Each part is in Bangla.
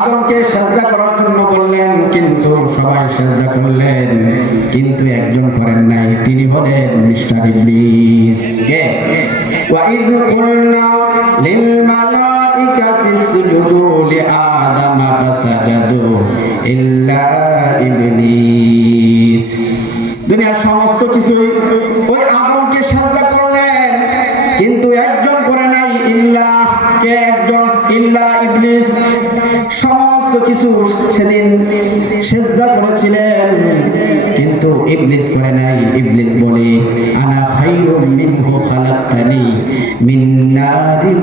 আদমকে সিজদা করার জন্য বললেন, কিন্তু সবাই সিজদা করলেন, কিন্তু একজন করেন নাই, তিনি হলেন মিস্টার ইবলিস। কে? ওয়া ইয কুলনা লিল মালাইকাতি ইসজুদু লিআদামা ফাসাজাদু ইল্লা ইবলিস। দুনিয়ার সমস্ত কিছুই ওই আদমকে সিজদা করলেন, কিন্তু একজন করে নাই, ইল্লা, কে একজন? ইল্লা ইবলিস। সমস্ত কিছু সেদিন সিজদা করেছিলেন, কিন্তু ইবলিস করে নাই। ইবলিস বলে, আনা খায়রুম মিনহু খালাকতানি মিন নারিন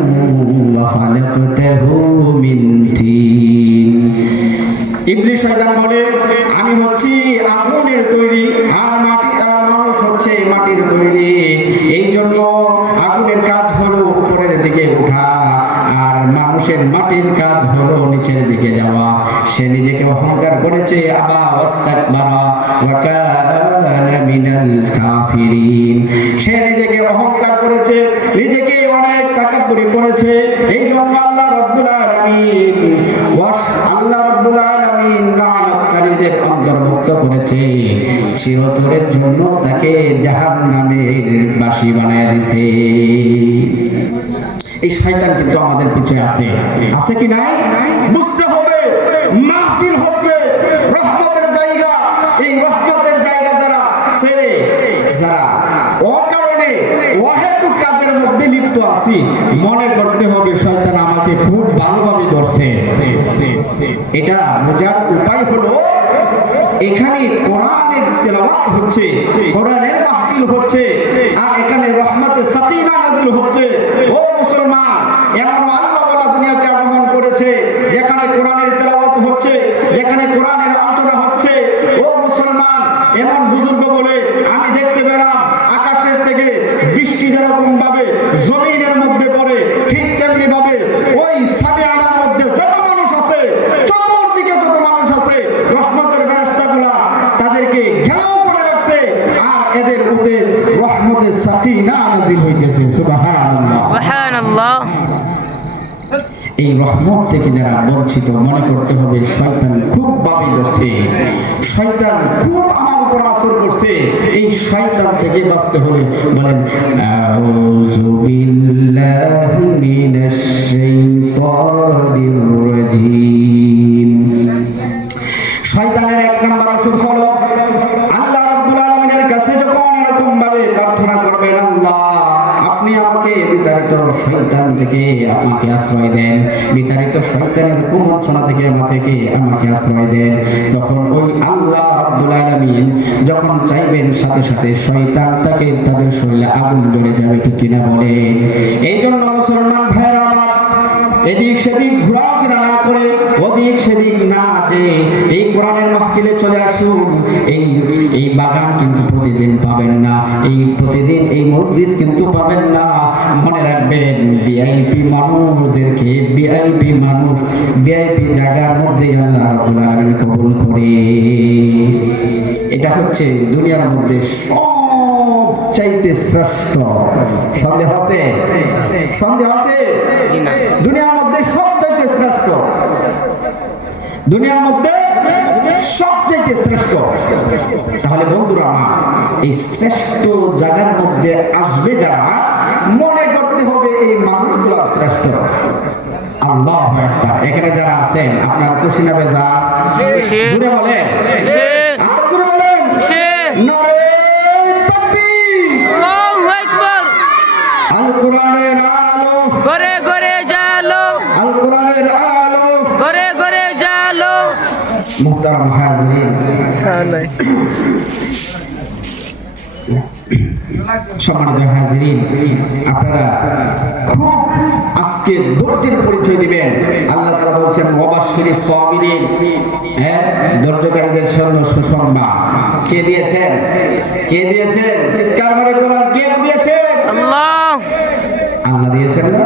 ওয়া খালাকতাহু মিন তিন। ইবলিস শয়তান বলে, আমি হচ্ছি আগুনের তৈরি, আর মানুষ হচ্ছে মাটির তৈরি। এই জন্য আগুনের কাজ হলো উপরের দিকে ওঠা, আর মানুষের মাটির কাজ হলো নিচের দিকে যাওয়া। সে নিজেকে অহংকার করেছে, আবা ওয়াস্তাকবারা ওয়া কানা মিনাল কাফিরিন। সে নিজেকে অহংকার করেছে, নিজেকে অনেক তাকাব্বুরি করেছে। এই জন্য আল্লাহ রাব্বুল আলামিন লাআনতকারীদের অন্তর্ভুক্ত করেছে, চিরতরের জন্য তাকে জাহান্নামের বাসী বানায়া দিয়েছে। এই শয়তান কিন্তু আমাদের পিছনে আছে কি নাই? বুঝতে হবে, মাহফিল হচ্ছে রহমতের জায়গা। এই রহমতের জায়গা যারা ছেড়ে, যারা অকারণে অহেতুক কাজের মধ্যে লিপ্ত আছি, মনে করতে হবে শয়তান আমাকে খুব ভালোভাবে ধরছে। এটা বোঝার উপায় হলো, এখানে কোরআনের তেলাওয়াত হচ্ছে, কোরআনের মাহফিল হচ্ছে, আর এখানে রহমতের সাকিনা নাযিল হচ্ছে। ও মুসলমান, এমন আল্লাহ ওয়ালা দুনিয়াতে আগমন করেছে যেখানে কোরআনের তেলাওয়াত হচ্ছে, যেখানে কোরআনের আলোচনা হচ্ছে। ও মুসলমান, এমন বুজুর্গ বলে আমি দেখতে পেলাম, আকাশের থেকে বৃষ্টি যেরকম ভাবে জমিনের মধ্যে পড়ে, ঠিক তেমনি ভাবে ওই সামিআনার মধ্যে যত মানুষ আছে, চতুর্দিকে যত মানুষ আছে, রহমতের ফেরেশতাগুলা তাদেরকে ঘেরাও করে রাখছে, আর এদের উপরে রহমতের সাকিনা নাযিল হইতেছে। সুবহানাল্লাহ, সুবহানাল্লাহ। এই রহমত থেকে যারা বঞ্চিত, মনে করতে হবে শয়তান খুব ভাবে ধরছে, শয়তান খুব আমার উপর আসর করছে। এই শয়তান থেকে বাঁচতে হলে বলেন, আউযু বিল্লাহি মিনাশ শাইতানির রাজীম। শয়তানের এক নাম্বার ওষুধ হলো, আল্লাহ রাব্বুল আলামিনের কাছে যখন এরকম ভাবে প্রার্থনা করবেন, আল্লাহ আপনি আমাকে বিতাড়িত শয়তান থেকে আমাকে আশ্রয় দেন, বিতাড়িত শয়তানের কুমন্ত্রণা থেকে আমাকে আশ্রয় দেন, তখন ওই আল্লাহ রাব্বুল আলামিন যখন চাইবেন, সাথে সাথে শয়তান তাদের শরীরে আগুন জ্বলে যাবে। ঠিক কিনা বলেন? এই জন্য মুসলমান ভাইরা আমার, এদিক সেদিক ঘোরাফেরা না করে, ওদিক সেদিক না যে এই কোরআনের মাহফিলে চলে আসুন। এই বাগান কিন্তু প্রতিদিন পাবেন না, প্রতিদিন এই মজলিস কিন্তু পাবেন না। মনে রাখবেন, ভিআইপি মানুষদেরকে, ভিআইপি জায়গার মধ্যে আল্লাহ রাব্বুল আলামিন কবুল করে। এটা হচ্ছে দুনিয়ার মধ্যে সবচাইতে শ্রেষ্ঠ। সন্দেহ আছে? দুনিয়ার মধ্যে সবচাইতে শ্রেষ্ঠ, দুনিয়ার মধ্যে সবচাইতে শ্রেষ্ঠ। তাহলে বন্ধুরা আমার, এই শ্রেষ্ঠ জায়গার মধ্যে আসবে যারা, মনে করতে হবে এই মানুষগুলো শ্রেষ্ঠ। আল্লাহু আকবার। এখানে যারা আছেন, আপনার খুশি না বেজার? জোরে বলেন, আর জোরে বলেন, নারে তাকবীর, আল্লাহু আকবার। আল কোরআনের আলো ঘরে ঘরে জালো, আল কোরআনের আলো ঘরে ঘরে জালো। মুহতারাম হাজিরিন, সম্মানিত হাজিরিন, আপনারা খুব আজকে ধৈর্যের পরিচয় দিবেন। আল্লাহ তাআলা বলছেন, ওয়াবাশশিরিস সাবিরিন, ধৈর্যকারীদের জন্য সুসংবাদ। কে দিয়েছেন? চিৎকার করে বলেন, কে দিয়েছেন? আল্লাহ দিয়েছেন না?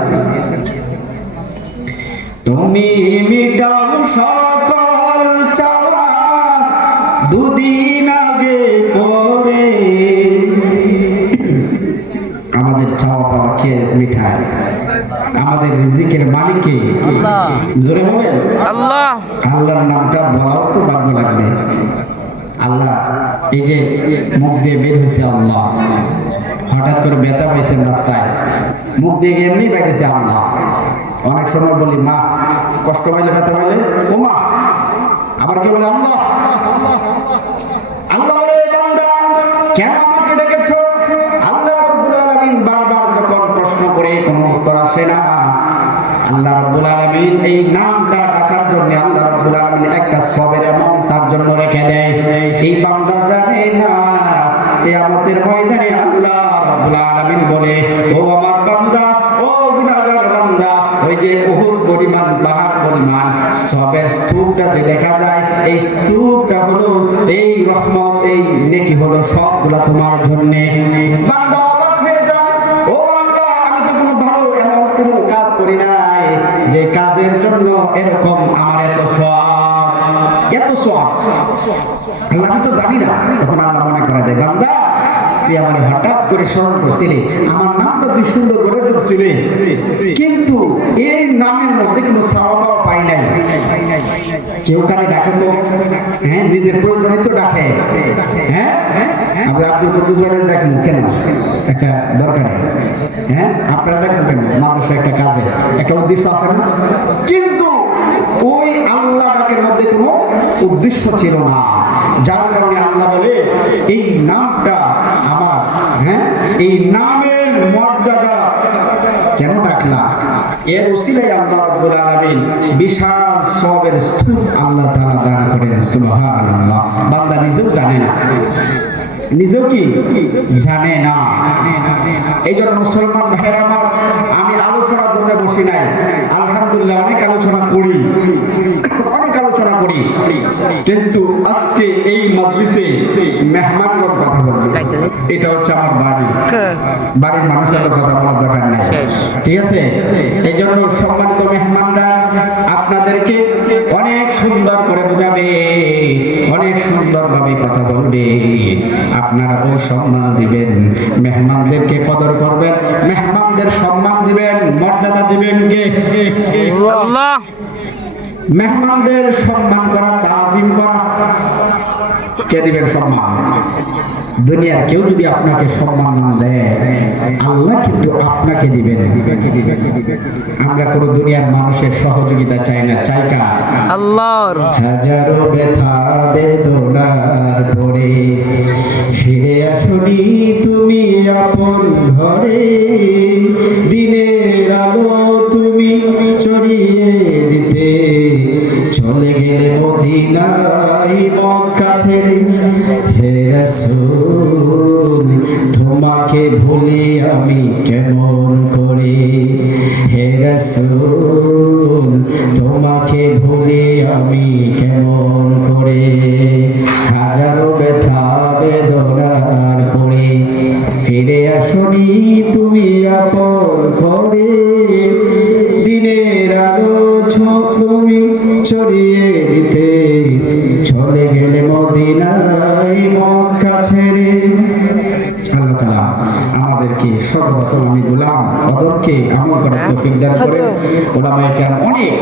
তুমি মিটাও সকল চাওয়া দুদিন আগে পরে। আমাদের চাওয়া পাওয়া কে মিঠায়? আমাদের রিজিকের মালিক কে? জোরে বলেন আল্লাহ। আল্লাহর নামটা বলাও তো ভাগ্য লাগবে। আল্লাহ, এই যে মুখ দিয়ে বের হয়েছে আল্লাহ, হঠাৎ করে ব্যথা পাইছেন রাস্তায়, মুখ দিয়ে এমনি বের হয়েছে আল্লাহ। অনেক সময় বলি মা, কষ্ট পাইলে ব্যথা পাইলে ও মা, আবার কে বলে আল্লাহ। আল্লাহ বলে বান্দা কেন আমাকে ডেকেছো? আল্লাহ রাব্বুল আলামিন বারবার যখন প্রশ্ন করে কোনো উত্তর আসে না, আল্লাহ রাব্বুল আলামিন এই নামটা ডাকার জন্য আল্লাহ রাব্বুল আলামিন একটা সবের এমন তার জন্য রেখে দেয়। এই বান্দা জানে না কিয়ামতের ময়দানে আল্লাহ রাব্বুল আলামিন বলে, ও আমার বান্দা, ও গুনাহগার বান্দা, ওই যে উহুদ পরিমাণ পাহাড় পরিমাণ সবের স্তূপটা যে দেখা যায়, এই স্তূপটা হলো এই রহমত, এই নেকি হলো সবগুলা তোমার জন্য। বান্দা অবাক হয়ে যায়, ও আল্লাহ, আমি তো কোনো ভালো এমন কোনো কাজ করি নাই যে কাজের জন্য এরকম আমার এত সওয়াব, এত সওয়াব। আল্লাহ আমি তো জানি না। তখন আল্লাহ মনে করে দেয়, বান্দা তুই আমার হঠাৎ করে স্মরণ করছিলি, আমার নামটা তুই সুন্দর করে দিচ্ছিলি, কিন্তু এই নামের মধ্যে কোনো সওয়াব পাই নাই। কেউ কানে ডাকে তো, হ্যাঁ, নিজের প্রয়োজনে তো ডাকে। হ্যাঁ, আমরা আব্দুল কুদ্দুস ভাইয়ের ডাকবো কেন? একটা দরকারে, হ্যাঁ, আপনারা ডাকবেন কেন? মাদ্রাসা একটা কাজে একটা উদ্দেশ্য আছে না? কিন্তু ওই আল্লাহ ডাকের মধ্যে কোনো উদ্দেশ্য ছিল না, যার কারণে আল্লাহ বলে এই নামটা আমার, হ্যাঁ, এই নামের মর্যাদা কেন ডাকলা? এর উসিলায় আল্লাহ রাব্বুল আলামিন বিশাল সওয়াবের স্তূপ আল্লাহ তাআলা দান করেন। সুবহানাল্লাহ। বান্দা নিজেও জানে না, নিজেও কি জানে না। এই জন্য মুসলমান ভাইরা আমার, আমি আলোচনার জন্য বসি নাই, আলহামদুলিল্লাহ অনেক আলোচনা করি, অনেক আলোচনা করি, কিন্তু আজকে এই মজলিসে মেহমানগণ কথা বলবে। এটা হচ্ছে আমার বাড়ি, বাড়ির মানুষের তো কথা বলার দরকার নাই, ঠিক আছে? এই জন্য সম্মানিত মেহমানরা আপনাদেরকে অনেক সুন্দর করে বোঝাবে, অনেক সুন্দরভাবে কথা বলবে। আপনারা ওই সম্মান দিবেন, মেহমানদেরকে কদর করবেন, মেহমানদের সম্মান দিবেন, মর্যাদা দিবেন কে? আল্লাহ। মেহমানদের সম্মান করা, তাজিম করা কে দিবেন সম্মান? দুনিয়ার কেউ যদি আপনাকে সম্মান না দেয়, আল্লাহ কিন্তু আপনাকে দিবেন। আমরা কোনো দুনিয়ার মানুষের সহযোগিতা চাই না, চাই কার? আল্লাহর। হাজারো ব্যথা বেদনার পরে ফিরে আসনি তুমি আপন ঘরে, দিনের আলো তুমি চড়িয়ে দিতে চলে গেলে মদিনায় মক্কা ছেড়ে। হে রাসূল তোমাকে ভুলি আমি কেমন করে, হে রাসূল তোমাকে ভুলি আমি কেমন করে। হাজারো ব্যথা বেদনার পরে ফিরে আসনি তুমি আপন ঘরে, দিনের আলো তুমি ছড়িয়ে দিতে চলে গেলে মদিনায় মক্কা ছেড়ে। আল্লাহ তাআলা আমাদেরকে সর্বপ্রথম আমি গোলাম কদরকে আমল করার তৌফিক দান করেন। ওলামায়ে কেরাম অনেক